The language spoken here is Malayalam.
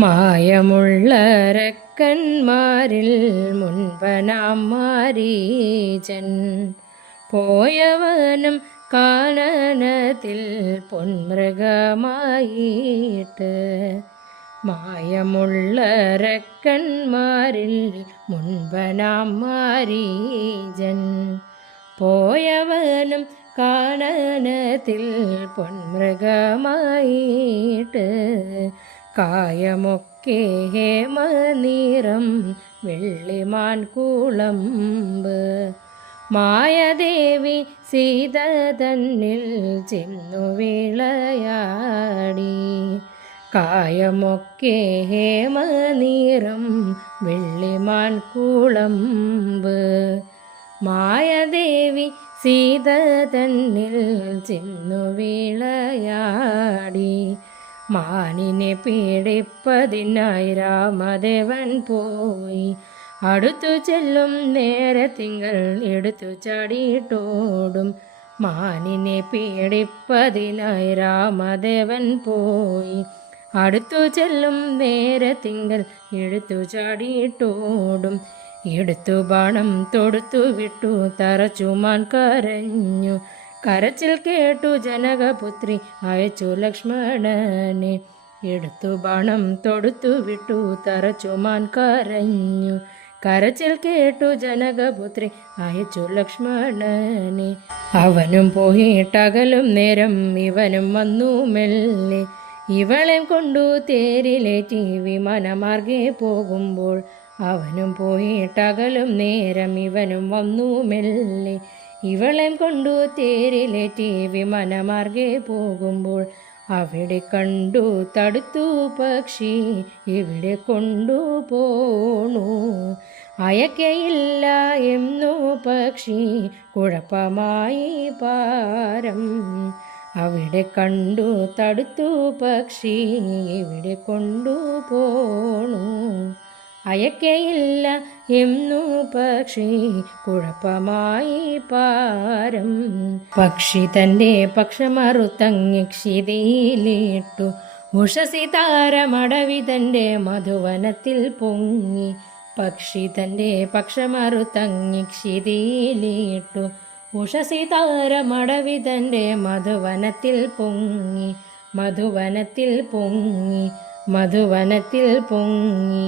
മായമുള്ള രക്കന്മാരിൽ മുൻപനാം മാരീചൻ പോയവനും കാനനത്തിൽ പൊന്മൃഗമായിട്ട് മായമുള്ള മുൻപനാം മാരീജൻ. പോയവനും കാനനത്തിൽ പൊന്മൃഗമായിട്ട് കായമൊക്കെ ഹേമനീറം വെള്ളിമാൻ കുളമ്പ്. മായദേവി സീത തന്നിൽ ചെന്നു വിളയാടി. കായമൊക്കെ ഹേമനീറം വെള്ളിമാൻ കുളമ്പ്. മായദേവി സീത തന്നിൽ ചെന്നു വിളയാടി. മാനിനെ പീഡിപ്പതിനായി രാമദേവൻ പോയി. അടുത്തു ചെല്ലും നേരെ തിങ്കൾ എടുത്തു ചാടിയിട്ടോടും. മാനിനെ പീഡിപ്പതിനായി രാമദേവൻ പോയി. അടുത്തു ചെല്ലും നേരെ തിങ്കൾ എടുത്തു ചാടിയിട്ടോടും. എടുത്തു ബാണം തൊടുത്തു വിട്ടു തറച്ചുമാൻ കരഞ്ഞു. കരച്ചിൽ കേട്ടു ജനകപുത്രി അയച്ചു ലക്ഷ്മണനെ. എടുത്തു ബാണം തൊടുത്തു വിട്ടു തറച്ചുമാൻ കരഞ്ഞു. കരച്ചിൽ കേട്ടു ജനകപുത്രി അയച്ചു ലക്ഷ്മണനെ. അവനും പോയിട്ടകലും നേരം ഇവനും വന്നു മെല്ലെ. ഇവളെ കൊണ്ടു തേരിലേറ്റി വിമാനമാർഗെ പോകുമ്പോൾ അവനും പോയിട്ടകലും നേരം ഇവനും വന്നു മെല്ലെ ഇവളെ കൊണ്ടു തേരിലേറ്റി വിമാനമാർഗെ പോകുമ്പോൾ അവിടെ കണ്ടു തടുത്തു പക്ഷി ഇവിടെ കൊണ്ടു പോണു. അയക്കയില്ല എന്നു പക്ഷി കുഴപ്പമായി പാരം. അവിടെ കണ്ടു തടുത്തു പക്ഷി ഇവിടെ കൊണ്ടുപോണു അയക്കയില്ല എന്നു പക്ഷി കുഴപ്പമായി പാരം. പക്ഷി തന്റെ പക്ഷമറുത്തങ്ങിക്ഷിതയിലിട്ടു ഉഷസി താരമടവി തന്റെ മധുവനത്തിൽ പൊങ്ങി. പക്ഷി തന്റെ പക്ഷമറുത്തങ്ങിക്ഷിതയിലിട്ടു ഉഷസി താരമടവി തന്റെ മധുവനത്തിൽ പൊങ്ങി. മധുവനത്തിൽ പൊങ്ങി. മധുവനത്തിൽ പൊങ്ങി